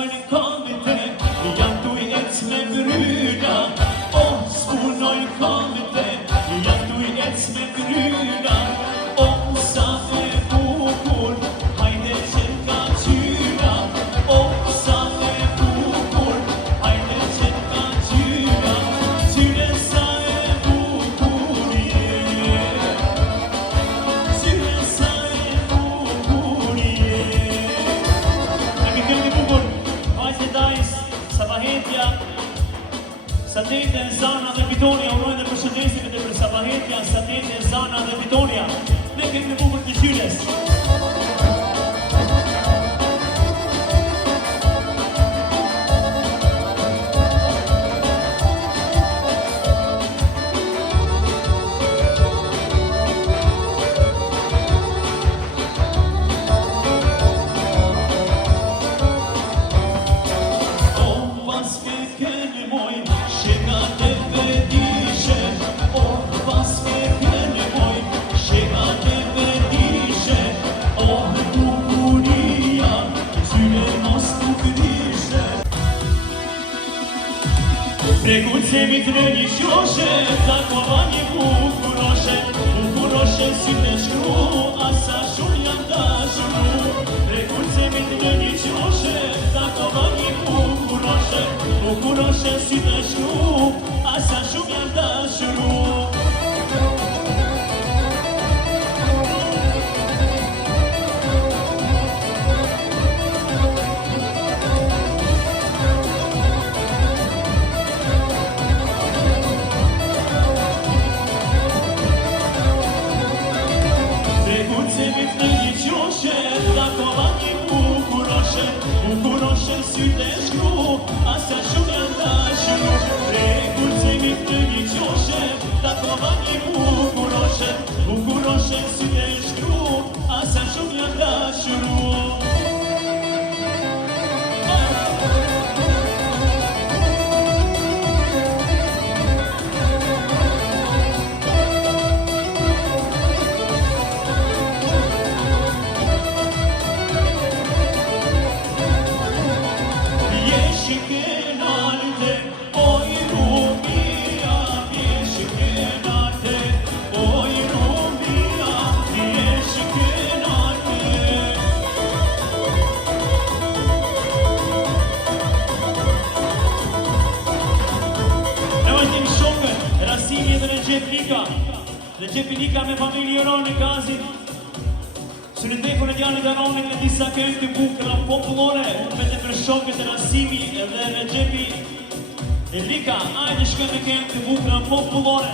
s'punojnë kamite, janë tu i ec me gryna. Oh, s'punojnë kamite, janë tu i ec me gryna. Oh, sa e bukur, hajde që ka qyra. Oh, sa e bukur, hajde që ka qyra. Qyre sa e bukur je, qyre sa e bukur je. Në këngë të bukur, vajzë dajs, Sabahetja, Satete, Zana dhe Pitonia, urojnë dhe përshëndesim edhe për Sabahetja, Satete, Zana dhe Pitonia. Ne këngë të bukur të Gjyles. Prekucemi të në një qoshe, takova një bukuroshe, bukuroshe si të shkru, asa shumë jam dashuru. Prekucemi të në një qoshe, takova një bukuroshe, bukuroshe si të shkru, asa shumë jam dashuru. Bukuroshe sy të shkru, asa shumë janë dashuru. Prekucemi të një qoshe, takova një bukuroshe, bukuroshe sy të shkru, asa shumë janë dashuru. Recep Lika me familje Rone Kazit. Së në tekun e djanit e Ronit me disa këngë të bukura popullore, unë vete për shokët e Rasimi edhe Recepi e Lika, ajde shkën me këngë të bukura popullore.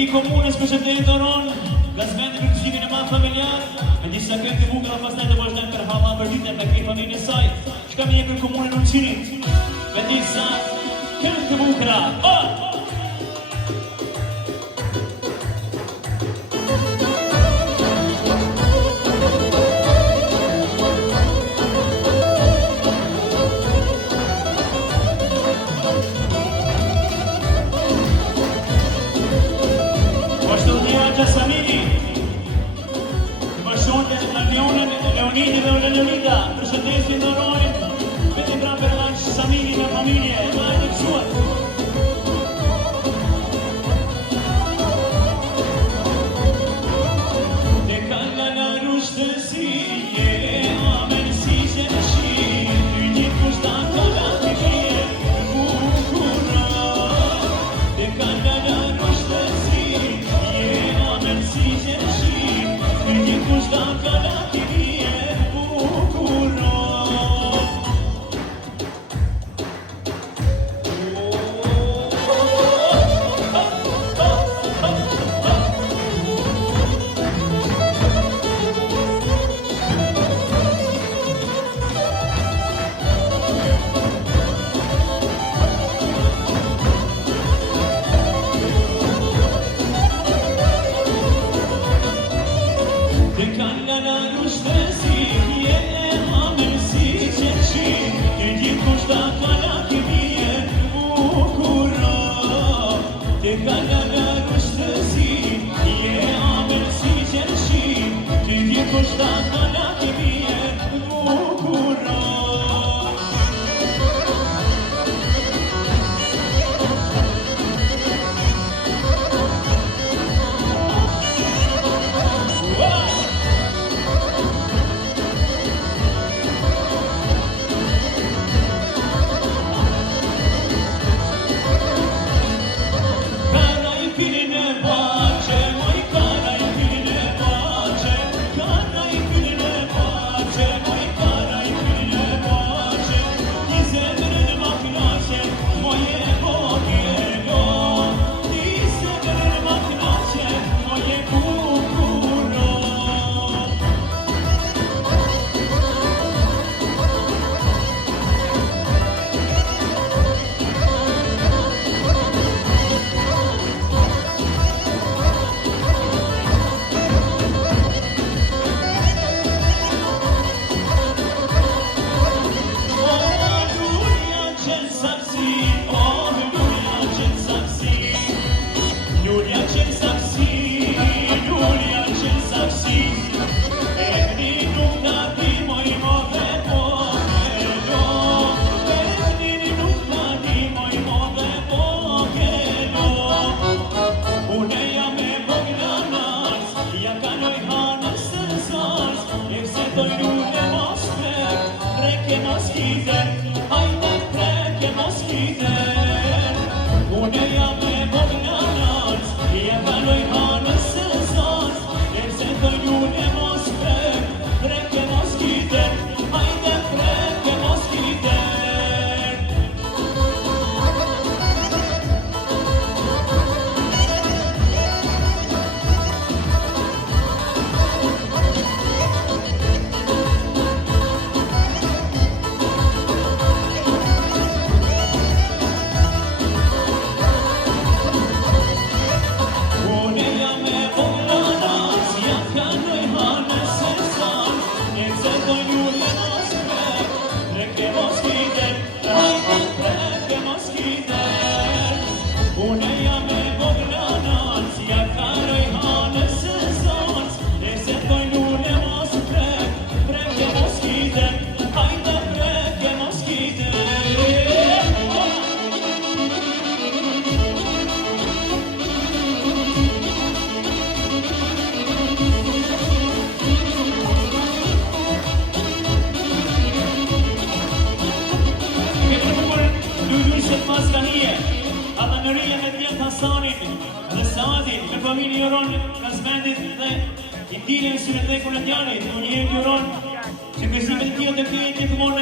Kollektivi komunës për që të edhoron, gazmendi për kështimin e madhë familjar, me disa këtë të bukë dhe pasaj të vazhdojnë për halla për ditë me këtë familje saj, që kam një për komunën në qinit, me disa këtë të bukëra. Leonidi dhe Leonida, përshëndetje ndërojnë, vete pra për laqë Samini dhe familje, ma e të qësuar. Te kalla në rushtësi, amen si zërëshi, ty një kushta kalla të vje, bukura. Te kalla në rushtësi, amen si zërëshi, ty një kushta kalla të vje,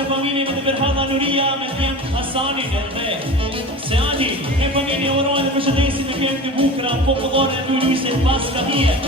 Familje me të përhadha Nuria me të Hasanin e dhe se tani, e familje urojnë dhe përshëndesin në këngë të bukura, popullore në Lyse pas Kahije.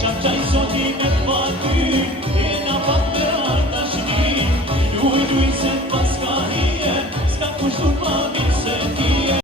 Shaq qaj soti me pa ty